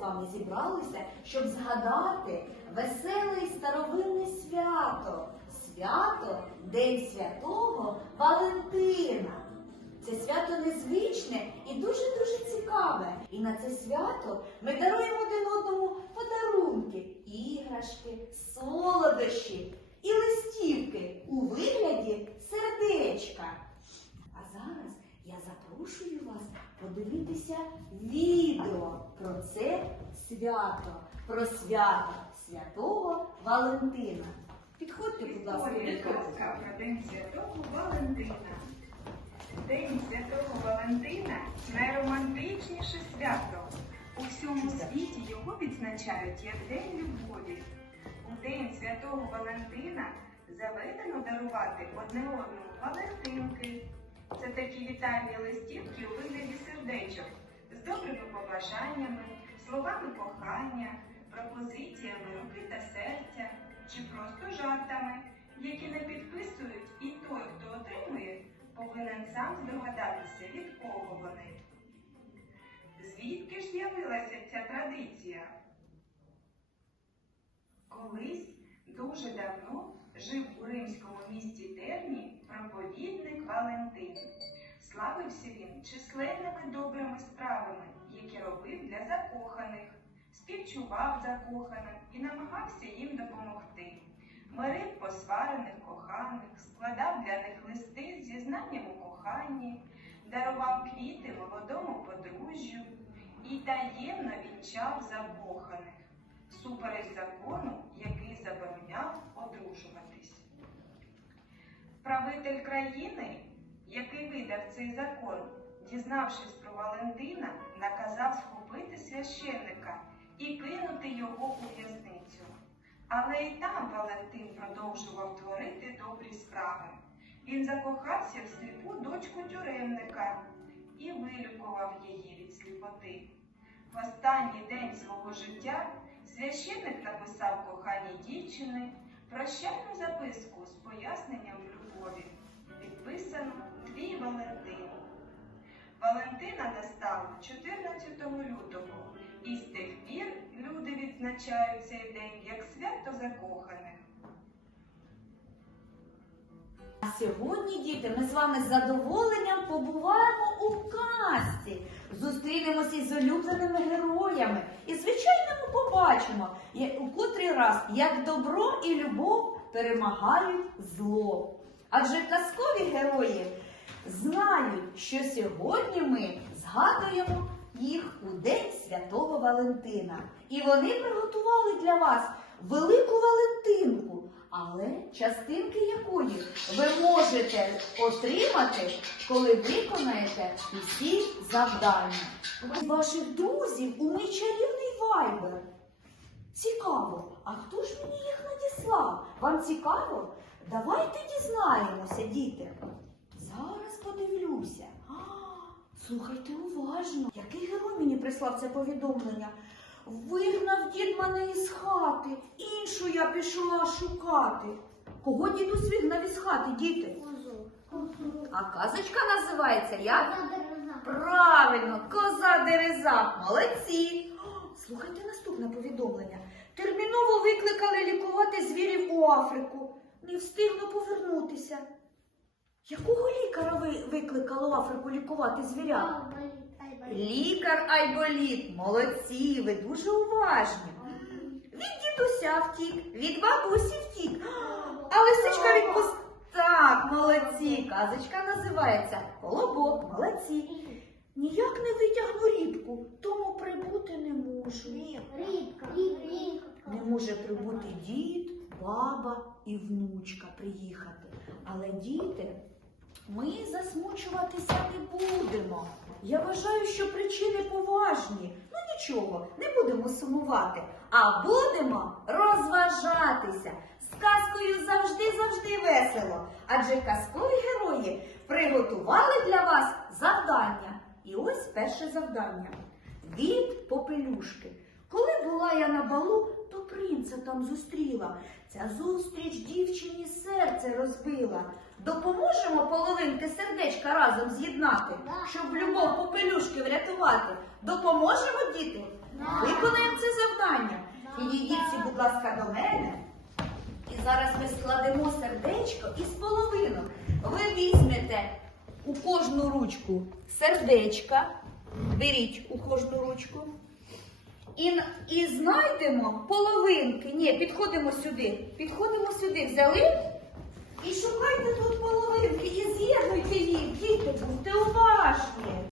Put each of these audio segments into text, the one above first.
з вами зібралися, щоб згадати веселе і старовинне свято. Свято День Святого Валентина. Це свято незвичне і дуже-дуже цікаве. І на це свято ми даруємо один одному подарунки, іграшки, солодощі і листівки у вигляді сердечка. А зараз я запрошую вас подивитися відео про це свято, про свято святого Валентина. Підходьте, будь ласка, казка про День Святого Валентина. День Святого Валентина найромантичніше свято. У всьому світі його відзначають як День любові. У День Святого Валентина заведено дарувати одне одному Валентинки. Це такі вітальні листівки у вигляді сердечок з добрими побажаннями, словами кохання, пропозиціями руки та серця чи просто жартами, які не підписують, і той, хто отримує, повинен сам здогадатися, від кого вони. Звідки ж з'явилася ця традиція? Колись дуже давно жив у римському місті Терні проповідник Валентин. Славився він численними добрими справами, які робив для закоханих, співчував закоханим і намагався їм допомогти. Мирив посварених коханих, складав для них листи з зізнанням у коханні, дарував квіти молодому подружжю і таємно вінчав закоханих, супереч закону, який забороняв одружуватись. Правитель країни, який видав цей закон, дізнавшись про Валентина, наказав схопити священника і кинути його у в'язницю. Але і там Валентин продовжував творити добрі справи. Він закохався в сліпу дочку тюремника і вилікував її від сліпоти. В останній день свого життя священник написав коханій дівчини прощальну записку з поясненням любові, підписану Твій Валентин. Валентина настав 14 лютого, і з тих пір люди відзначають цей день як свято закоханих. А сьогодні, діти, ми з вами з задоволенням побуваємо у казці. Зустрінемося із улюбленими героями. І, звичайно, ми побачимо, у котрий раз, як добро і любов перемагають зло. Адже казкові герої знають, що сьогодні ми згадуємо їх у День Святого Валентина. І вони приготували для вас велику Валентинку, але частинки якої ви можете отримати, коли виконаєте усі завдання. У ваших друзів у мій чарівний вайбер. Цікаво, а хто ж мені їх надіслав? Вам цікаво? Давайте дізнаємося, діти. Подивлюся. А, слухайте уважно. Який герой мені прислав це повідомлення? Вигнав дід мене із хати, іншу я пішла шукати. Кого дідусь вигнав із хати, діти? А казочка називається як? Правильно, коза дереза. Молодці. Слухайте наступне повідомлення. Терміново викликали лікувати звірів у Африку. Не встигну повернутися. Якого лікаря ви викликали в Африку лікувати звірят? Лікар Айболіт. Молодці, ви дуже уважні. Від дідуся втік, від бабусі втік. А лисичка відпуст... Так, молодці. Казочка називається Колобок. Молодці. Ніяк не витягну рібку, тому прибути не можу. Не може прибути дід, баба і внучка приїхати. Але діти, ми засмучуватися не будемо. Я вважаю, що причини поважні. Ну нічого, не будемо сумувати, а будемо розважатися. З казкою завжди-завжди весело. Адже казкові герої приготували для вас завдання. І ось перше завдання. Від попелюшки. Коли була я на балу, то принца там зустріла. Ця зустріч дівчині серце розбила. Допоможемо половинки сердечка разом з'єднати, щоб любов попелюшки врятувати. Допоможемо, діти? Виконаємо це завдання. Підійдіться, будь ласка, до мене. І зараз ми складемо сердечко із половинок. Ви візьмете у кожну ручку сердечка. Беріть у кожну ручку. І, і знайдемо половинки. Ні, підходимо сюди. Підходимо сюди, взяли. І шукайте тут половинки і з'єднуйте їх. Діти, будьте уважні.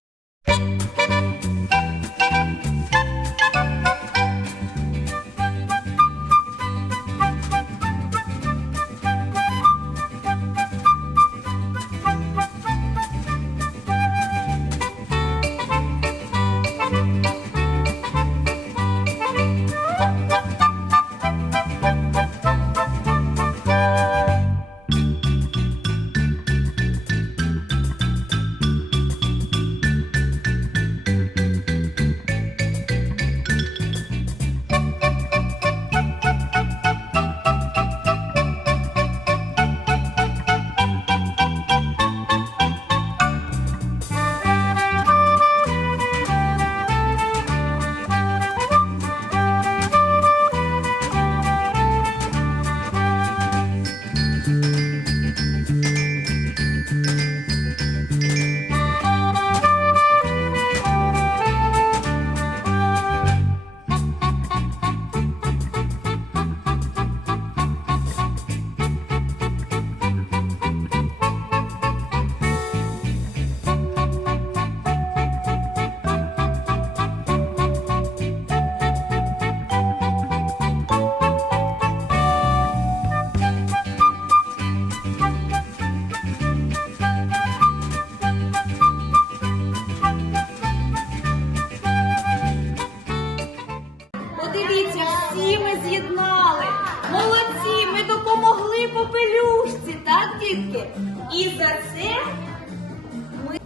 І за це ми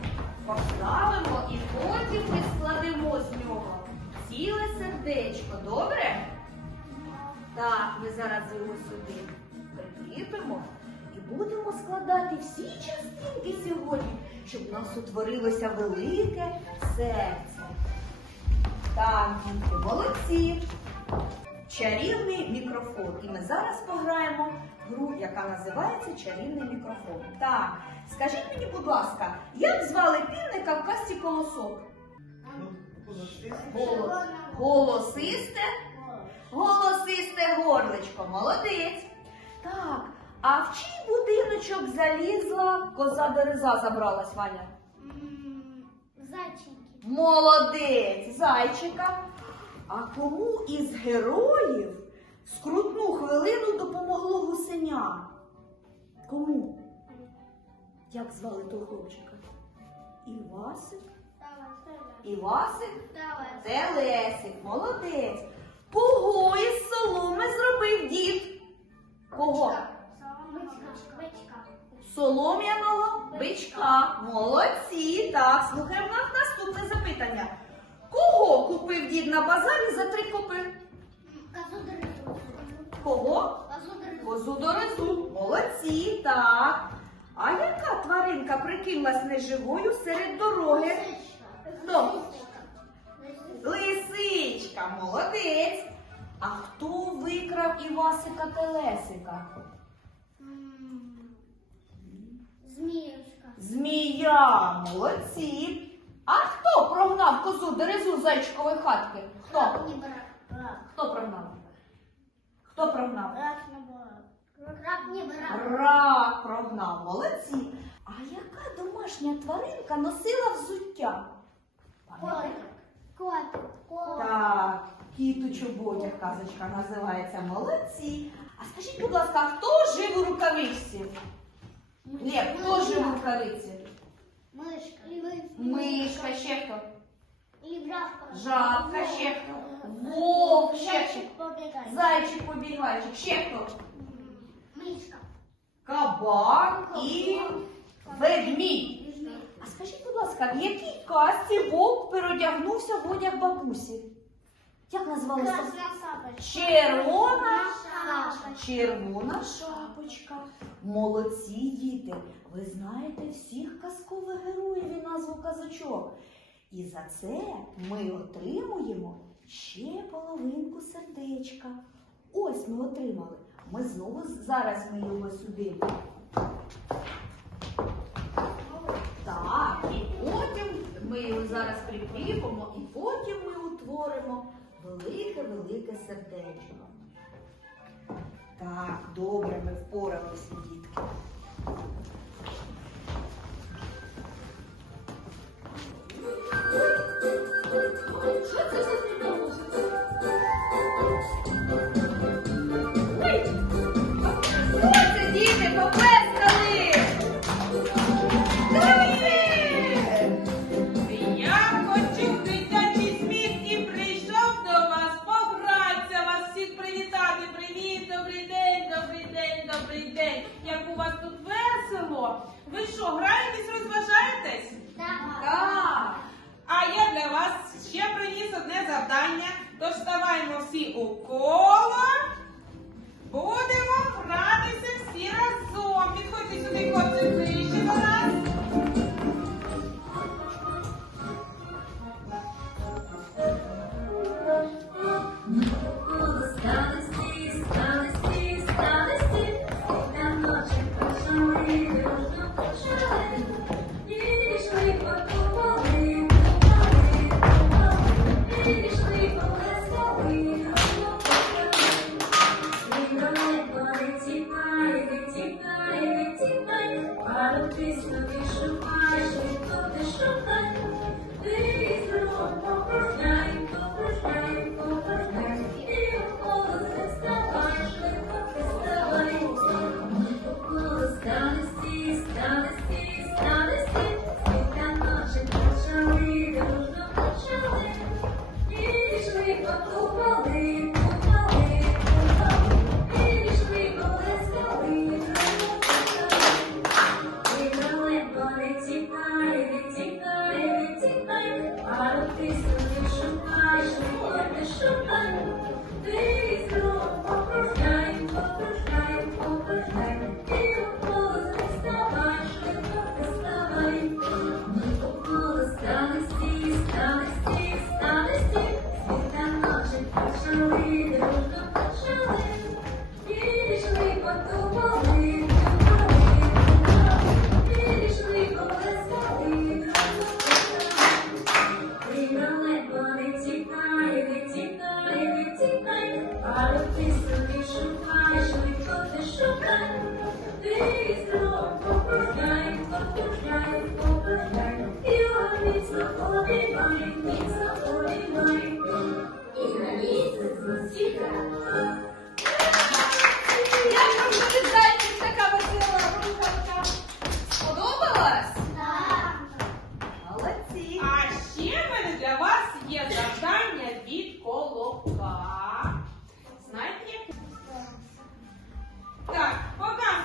поставимо і потім ми складемо з нього ціле сердечко. Добре? Так, ми зараз його сюди прикріпимо і будемо складати всі частинки сьогодні, щоб у нас утворилося велике серце. Так, молодці. Чарівний мікрофон. І ми зараз пограємо в гру, яка називається Чарівний мікрофон. Так, скажіть мені, будь ласка, як звали півника в касті колосок? Голос. Голосисте? Голосисте горличко, молодець. Так, а в чий будиночок залізла коза дереза забралась, Ваня? Зайчики. Молодець, зайчика. А кому із героїв скрутну хвилину допомогло гусеня? Кому? Як звали того хлопчика? Івасик? Івасик? Це Лесик, молодець. Кого із соломи зробив дід? Кого? Солом'яного бичка. Молодці. Так, слухаємо нас наступне запитання. Кого купив дід на базарі за три копи? Кого? Козу дорозу. Молодці, так. А яка тваринка прикинулась неживою серед дороги? Хто? Лисичка, молодець. А хто викрав Івасика Телесика? Зміюшка. Змія, молодці. А хто прогнав козу дерезу з зайчикової хатки? Хто? Хто прогнав? Хто прогнав? Брат не брат. Рак прогнав, молодці. А яка домашня тваринка носила взуття? Котик. Котик. Так, кіт у чоботях казочка називається. Молодці. А скажіть, будь ласка, хто жив у рукавичці? Лев, хто жив у рукавиці? Мишка. Мишка, ще хто? Жабка. Ще хто? Вовк, ще хто? Зайчик побігайчик, ще хто? Мишка. Кабан і ведмідь. А скажіть, будь ласка, в якій касті вовк переодягнувся в одяг бабусі? Як шапочка. Червона шапочка. Червона шапочка. Молодці діти. Ви знаєте всіх казкових героїв і назву казочок. І за це ми отримуємо ще половинку сердечка. Ось ми отримали. Ми знову зараз ми його сюди. Так, і потім ми його зараз прикріпимо, і потім ми утворимо велике-велике сердечко. Так, добре, ми впоралися, дітки. Що це за дивна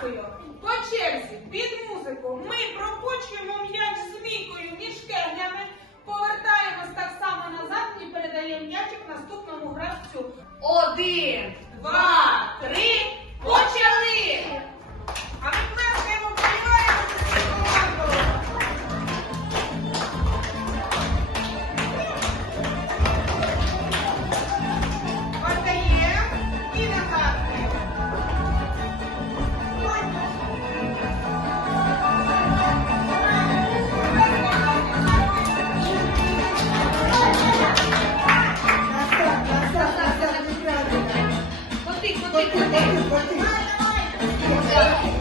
показую. По черзі, під музику ми прокочуємо м'яч з мікою між кеглями, повертаємось так само назад і передаємо м'ячик наступному гравцю. Один, два, три, Thank you.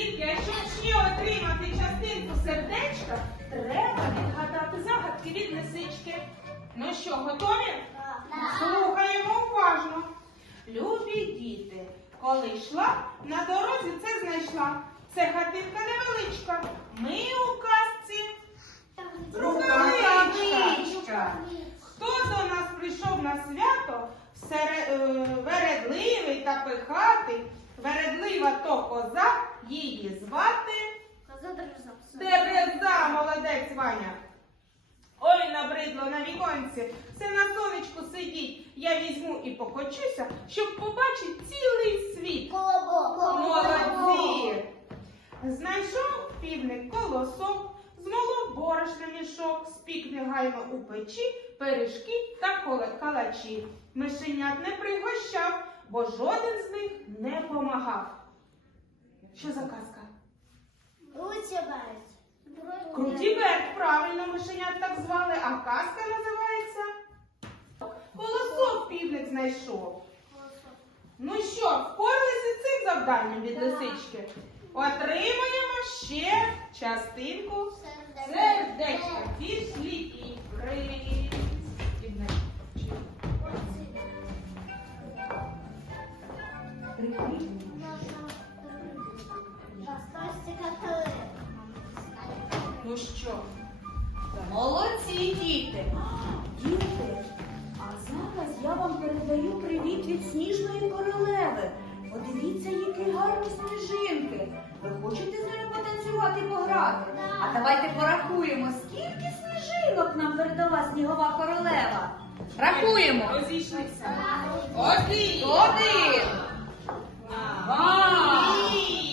Щоб ще отримати частинку сердечка, треба відгадати загадки від лисички. Ну що, готові? Слухаємо уважно. Любі діти, коли йшла, на дорозі це знайшла. Це хатинка невеличка. Ми у казці. Рукавичка. Хто до нас прийшов на свято, сере- е, вередливий та пихатий, вередлива то коза, її звати Тереза, молодець Ваня. Ой, набридло на віконці, все на сонечку сидіть. Я візьму і покочуся, щоб побачити цілий світ. Молодці! Знайшов півник колосок, змолов борошна мішок, спік негайно у печі, пиріжки та калачі. Мишенят не пригощав, бо жоден з них не помагав. Що за казка? Круті Берт, правильно мишенят так звали, а казка називається Колосок півник знайшов. Ну що, впоралися цим завданням від лисички? Отримаємо ще частинку сердечка. Пішлі і приз. Ну що? Молодці, діти. Діти, а зараз я вам передаю привіт від сніжної королеви. Подивіться, які гарні сніжинки. Ви хочете з нею потанцювати і пограти? А давайте порахуємо, скільки сніжинок нам передала снігова королева. Рахуємо. Розійшлися. Один. Один. Два.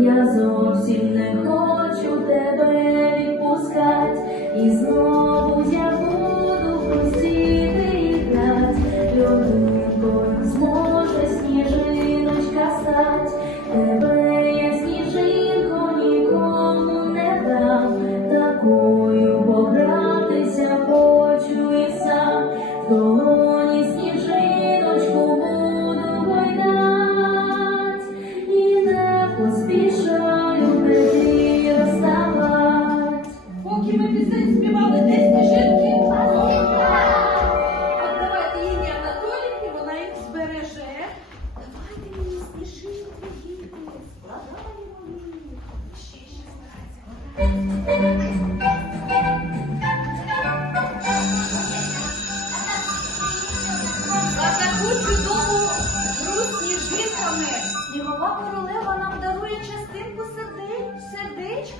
Я зовсім не хочу тебе відпускать. І знову я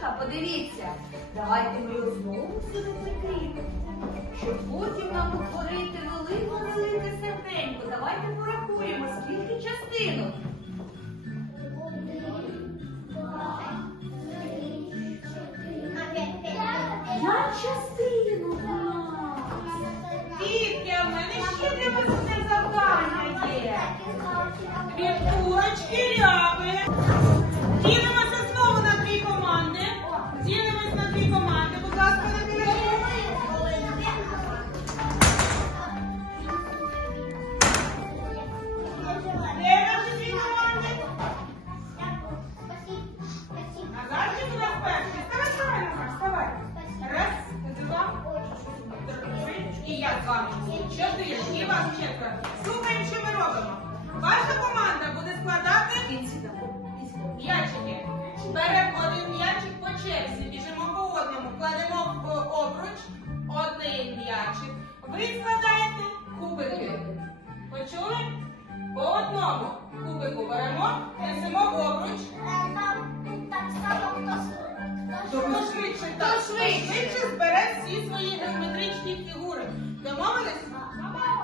сердечка. Подивіться, давайте ми його знову сюди прикріпимо, щоб потім нам утворити велике-велике серденько. Давайте порахуємо, скільки частинок. П'ять частинок у нас. Дітки, в мене ще для вас одне honest.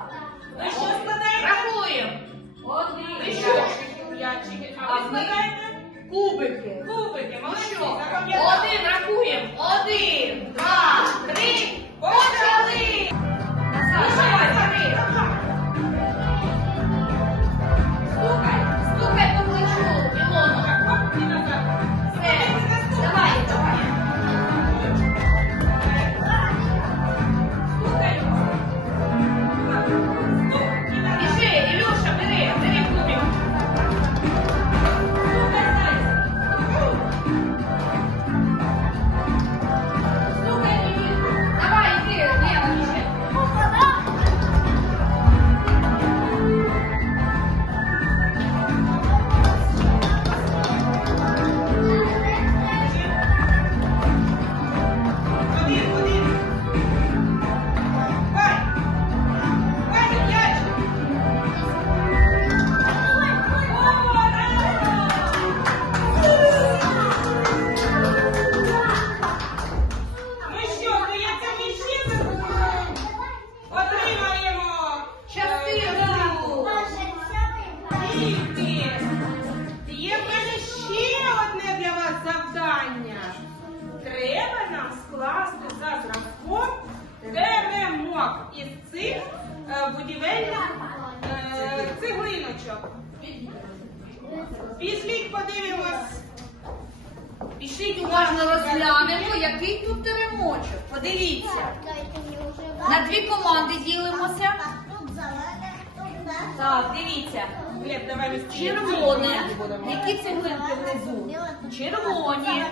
Червоні.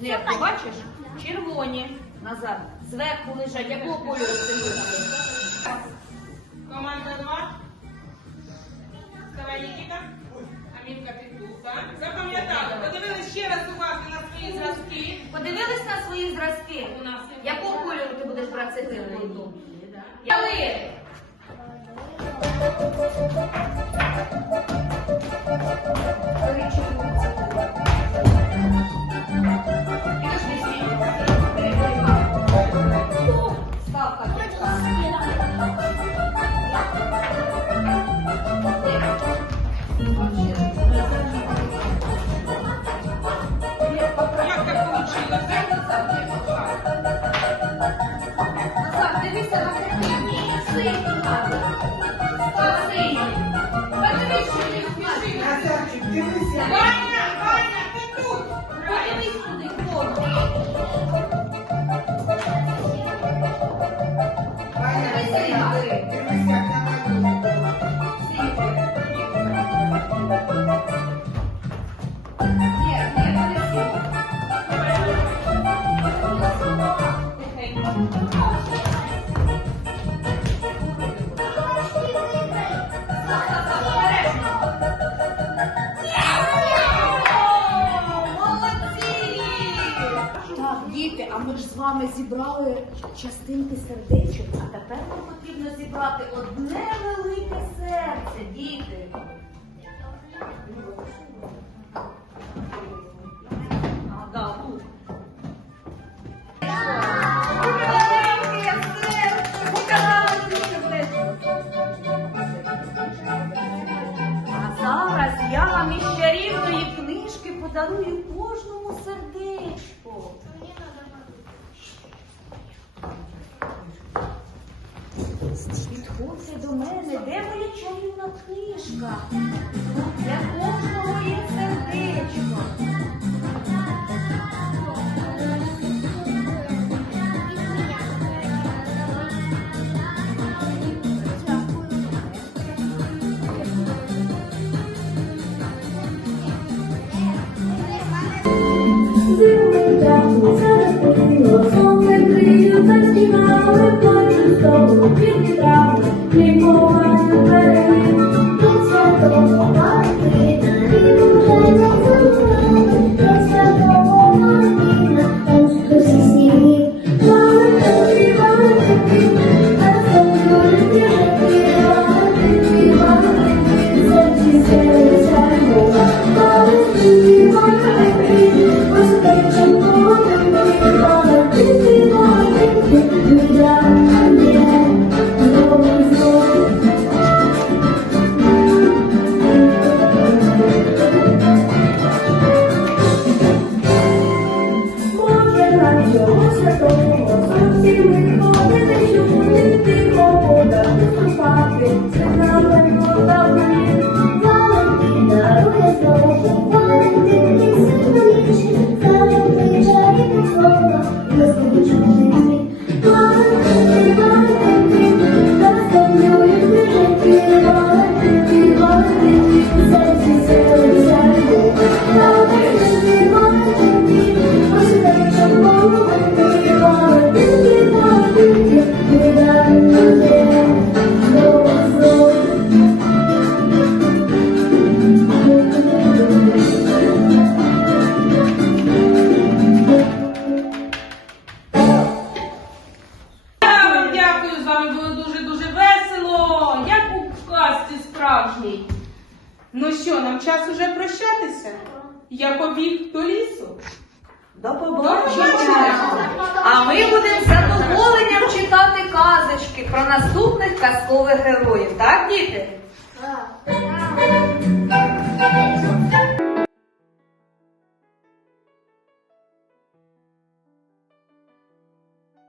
Не, побачиш? Червоні. Назад. Зверху лежать. Якого кольору це люди? Команда 2. Давай, Амінка Петуха. Запам'ятали. Подивились ще раз уважно на свої зразки. Подивились на свої зразки? Якого кольору ти будеш брати цитину? Дали. Назад, дивися на картинку. Сильно. Подивись, Ваня, Ваня, ти тут! Подивись туди. частинки сердечок, а тепер нам потрібно зібрати одне велике серце, діти. Ага, тут. А зараз я вам із чарівної книжки подарую кожному сердечко. Забувся до мене, де моя чарівна книжка, для кожного моє сердечко. Зараз покрило, сонце крилю, заспівали, плачу столу.